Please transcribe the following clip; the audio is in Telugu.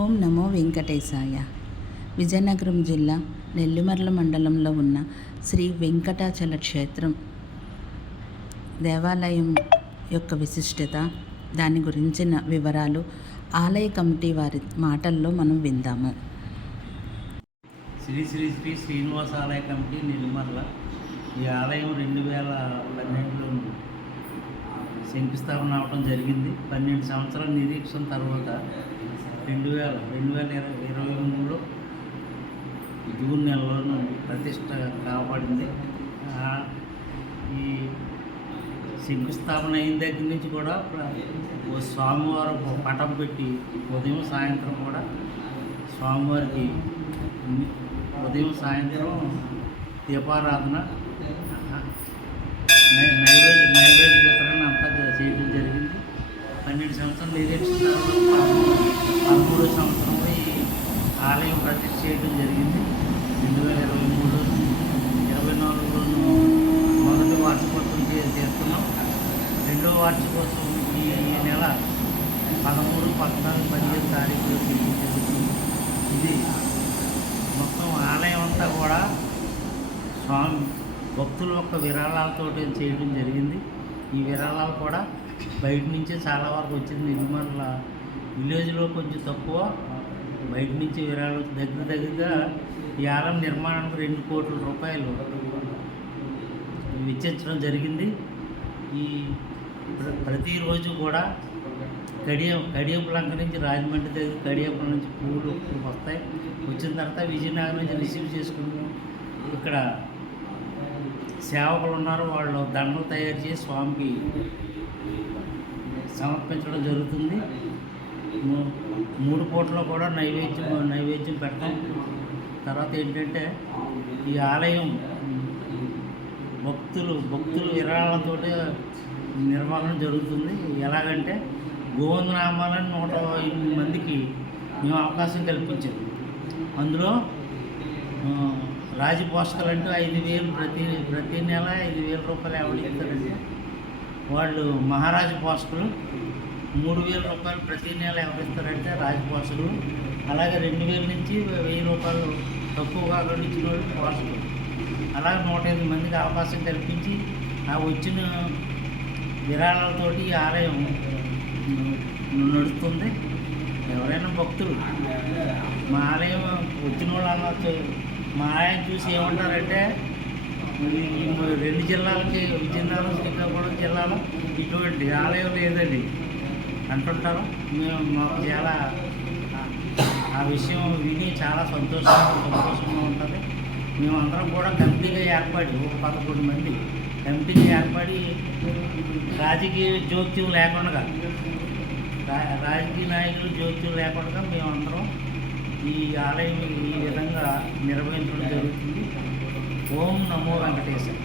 ఓం నమో వెంకటేశాయ. విజయనగరం జిల్లా నెల్లిమర్ల మండలంలో ఉన్న శ్రీ వెంకటాచల క్షేత్రం దేవాలయం యొక్క విశిష్టత, దాని గురించిన వివరాలు ఆలయ కమిటీ వారి మాటల్లో మనం విందాము. శ్రీ శ్రీ శ్రీ శ్రీనివాస ఆలయ కమిటీ నెల్లిమర్ల. ఈ ఆలయం 2012లో శంకుస్థాపన అవడం జరిగింది. 12 సంవత్సరాల నిరీక్షణ తర్వాత 2023లో జూన్ నెలలోనూ ప్రతిష్ట కాపాడింది. ఈ శంకుస్థాపన అయిన దగ్గర నుంచి కూడా స్వామివారు పటం పెట్టి ఉదయం సాయంత్రం కూడా స్వామివారికి ఉదయం సాయంత్రం దీపారాధన, నైవేద్య వితరణ అంతా చేయడం జరిగింది. 12 సంవత్సరాలు నిరీక్షణ తర్వాత 13వ సంవత్సరంలో ఈ ఆలయం ప్రతిష్ఠ చేయడం జరిగింది. 2023 24లోనూ మొదటి వార్షికోత్సవం చేస్తున్నాం. రెండవ వార్షికోత్సవం ఈ నెల 13, 14, 15 తారీఖులో జరుగుతుంది. ఇది మొత్తం ఆలయం అంతా కూడా స్వామి భక్తుల యొక్క విరాళాలతో చేయడం జరిగింది. ఈ విరాళాలు కూడా బయట నుంచే చాలా వరకు వచ్చింది. నెల్లిమర్ల విలేజ్లో కొంచెం తక్కువ, బయట నుంచి విరాళాలు దగ్గరగా ఈ ఆలయం నిర్మాణానికి 2 కోట్ల రూపాయలు వెచ్చించడం జరిగింది. ఈ ప్రతిరోజు కూడా కడియపులంక నుంచి రాజమండ్రి దగ్గర కడియపుల నుంచి పూలు వస్తాయి. వచ్చిన తర్వాత విజయనగరం నుంచి రిసీవ్ చేసుకుని ఇక్కడ సేవకులు ఉన్నారు, వాళ్ళు దండలు తయారు చేసి స్వామికి సమర్పించడం జరుగుతుంది. 3 పూటలో కూడా నైవేద్యం పెట్టడం. తర్వాత ఏంటంటే ఈ ఆలయం భక్తులు విరాళంతో నిర్వహణ జరుగుతుంది. ఎలాగంటే గోవిందనామాలని 108 మందికి మేము అవకాశం కల్పించాం. అందులో రాజపోషకులు అంటూ 5,000 ప్రతి నెల 5,000 రూపాయలు ఎవరిస్తారంటే వాళ్ళు మహారాజు పోషకులు. 3,000 రూపాయలు ప్రతి నెల ఎవరిస్తారంటే రాజపోషకులు. అలాగే 2,000 నుంచి 1,000 రూపాయలు తక్కువ కాకుండా ఇచ్చిన వాళ్ళు పోషకులు. అలాగే 108 మందికి అవకాశం కల్పించి ఆ వచ్చిన విరాళాలతోటి ఈ ఆలయం నడుస్తుంది. ఎవరైనా భక్తులు మా ఆలయం వచ్చిన వాళ్ళు అనవచ్చు, మా ఆలయం చూసి ఏమంటారంటే ఈ 2 జిల్లాలకి, విజయనగరం, శ్రీకాకుళం జిల్లాలో ఇటువంటి ఆలయం లేదండి అంటుంటారు. మాకు చాలా ఆ విషయం విని చాలా సంతోషంగా ఉంటుంది. మేమందరం కూడా కమిటీగా ఏర్పడి 11 మంది కమిటీగా ఏర్పడి రాజకీయ జోక్యం లేకుండా, రాజకీయ నాయకులు జోక్యం లేకుండా మేమందరం ఈ ఆలయం ఈ విధంగా నిర్వహించడం జరుగుతుంది. ఓం నమో వెంకటేశాయ.